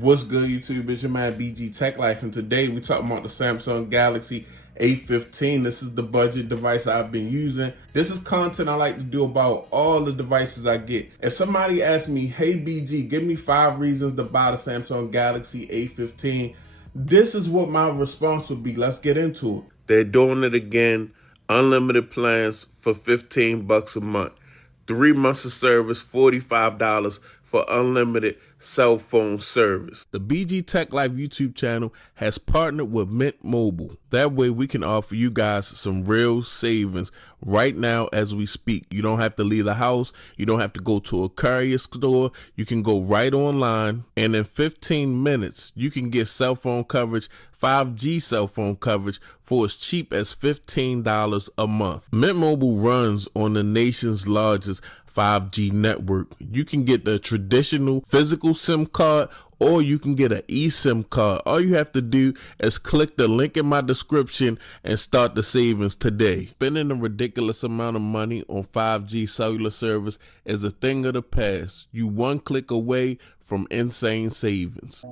What's good, YouTube? It's your man BG Tech Life, and today we're talking about the Samsung Galaxy A15. This is the budget device I've been using. This is content I like to do about all the devices I get. If somebody asks me, hey BG, give me 5 reasons to buy the Samsung Galaxy A15, this is what my response would be. Let's get into it. They're doing it again. Unlimited plans for $15 a month. 3 months of service, $45 for unlimited cell phone service. The BG Tech Life YouTube channel has partnered with Mint Mobile. That way we can offer you guys some real savings right now as we speak. You don't have to leave the house. You don't have to go to a courier store. You can go right online, and in 15 minutes, you can get cell phone coverage, 5G cell phone coverage, for as cheap as $15 a month. Mint Mobile runs on the nation's largest 5G network. You can get the traditional physical SIM card, or you can get an eSIM card. All you have to do is click the link in my description and start the savings today. Spending a ridiculous amount of money on 5G cellular service is a thing of the past. You one click away from insane savings.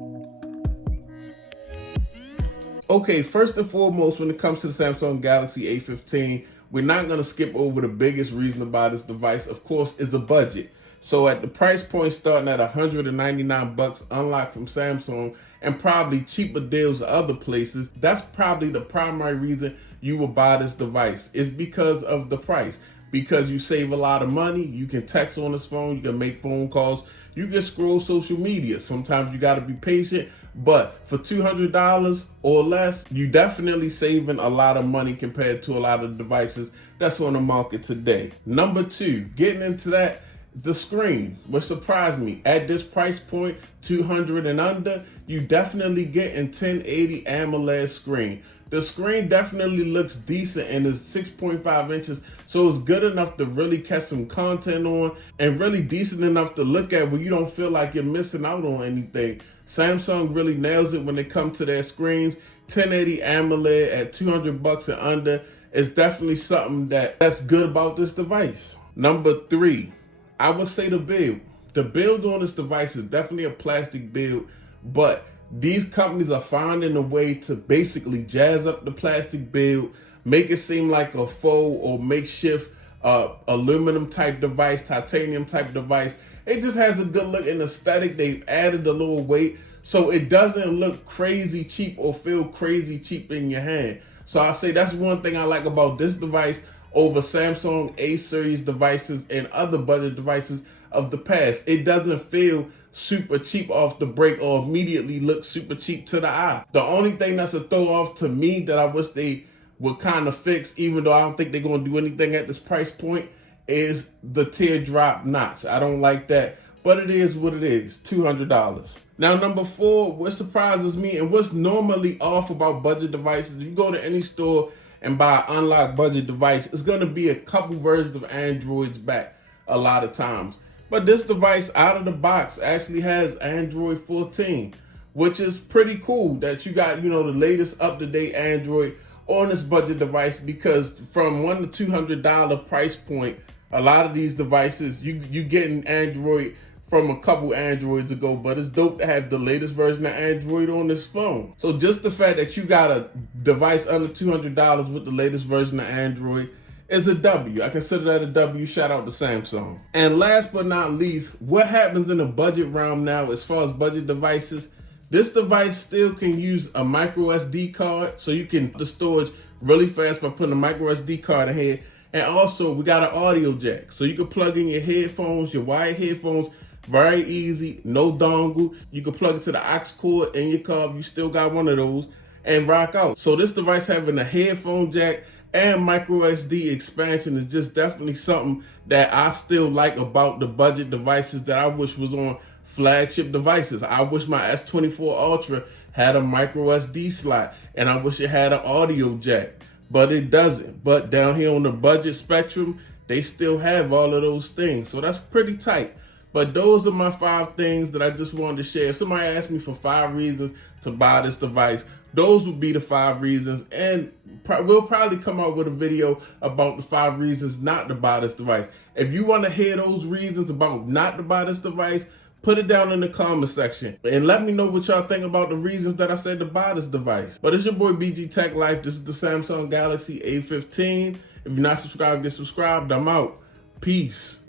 Okay, first and foremost, when it comes to the Samsung Galaxy A15, we're not going to skip over the biggest reason to buy this device, of course, is the budget. So at the price point starting at $199 unlocked from Samsung, and probably cheaper deals at other places, that's probably the primary reason you will buy this device. It's because of the price. Because you save a lot of money, you can text on this phone, you can make phone calls, you can scroll social media. Sometimes you got to be patient, but for $200 or less, you definitely saving a lot of money compared to a lot of devices that's on the market today. Number 2, getting into that, the screen. What surprised me, at this price point, $200 and under, you definitely get a 1080 AMOLED screen. The screen definitely looks decent and is 6.5 inches, so it's good enough to really catch some content on and really decent enough to look at where you don't feel like you're missing out on anything. Samsung really nails it when it comes to their screens. 1080 AMOLED at $200 and under is definitely something that's good about this device. Number 3, I would say the build. The build on this device is definitely a plastic build, but these companies are finding a way to basically jazz up the plastic build, make it seem like a faux or makeshift aluminum type device, titanium type device. It just has a good look and aesthetic. They've added a little weight, so it doesn't look crazy cheap or feel crazy cheap in your hand. So I say that's one thing I like about this device over Samsung A series devices and other budget devices of the past. It doesn't feel super cheap off the break or immediately look super cheap to the eye. The only thing that's a throw off to me that I wish they would kind of fix, even though I don't think they're going to do anything at this price point, is the teardrop notch. I don't like that, but it is what it is, $200. Now, number 4, what surprises me and what's normally off about budget devices, if you go to any store and buy an unlocked budget device, it's going to be a couple versions of Androids back a lot of times. But this device out of the box actually has Android 14, which is pretty cool that you got, the latest up-to-date Android on this budget device, because from $100 to $200 price point, a lot of these devices, you getting Android from a couple Androids ago, but it's dope to have the latest version of Android on this phone. So just the fact that you got a device under $200 with the latest version of Android is a W. I consider that a W. Shout out to Samsung. And last but not least, what happens in the budget realm now as far as budget devices? This device still can use a micro SD card, so you can the storage really fast by putting a micro SD card in here. And also, we got an audio jack, so you can plug in your headphones, your wired headphones, very easy, no dongle. You can plug it to the aux cord in your car if you still got one of those and rock out. So this device having a headphone jack and micro SD expansion is just definitely something that I still like about the budget devices that I wish was on flagship devices. I wish my S24 Ultra had a micro SD slot, and I wish it had an audio jack, but it doesn't. But down here on the budget spectrum, they still have all of those things, so that's pretty tight. But those are my 5 things that I just wanted to share. If somebody asked me for 5 reasons to buy this device, those would be the 5 reasons, and we'll probably come out with a video about the 5 reasons not to buy this device. If you want to hear those reasons about not to buy this device, Put it down in the comment section and let me know what y'all think about the reasons that I said to buy this device. But it's your boy BG Tech Life. This is the Samsung Galaxy A15. If you're not subscribed, get subscribed. I'm out. Peace.